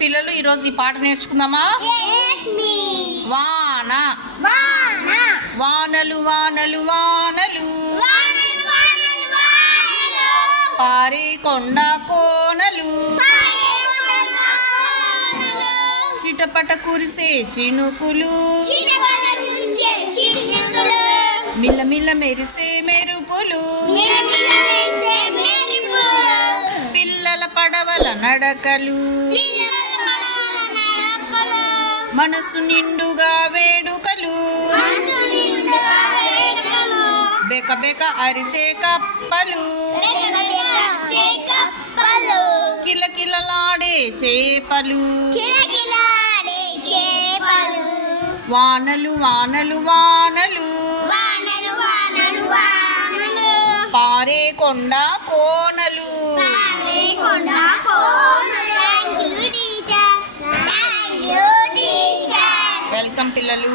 పిల్లలు ఈరోజు ఈ పాట నేర్చుకుందామా? వాన వానలు వానలు వానలు పారే కొండ కోనలు చిటపట కురిసే చినుకులు మిల్లమిల్ల మెరిసే మెరుపులు పిల్లల పడవల నడకలు మనసు నిండుగా వేడుకలు బెక బెక అరిచే కప్పలు కిలకిలలాడే చేపలు వానలు వానలు వానలు పారే కొండ కోనలు. వెల్కమ్ పిల్లలు.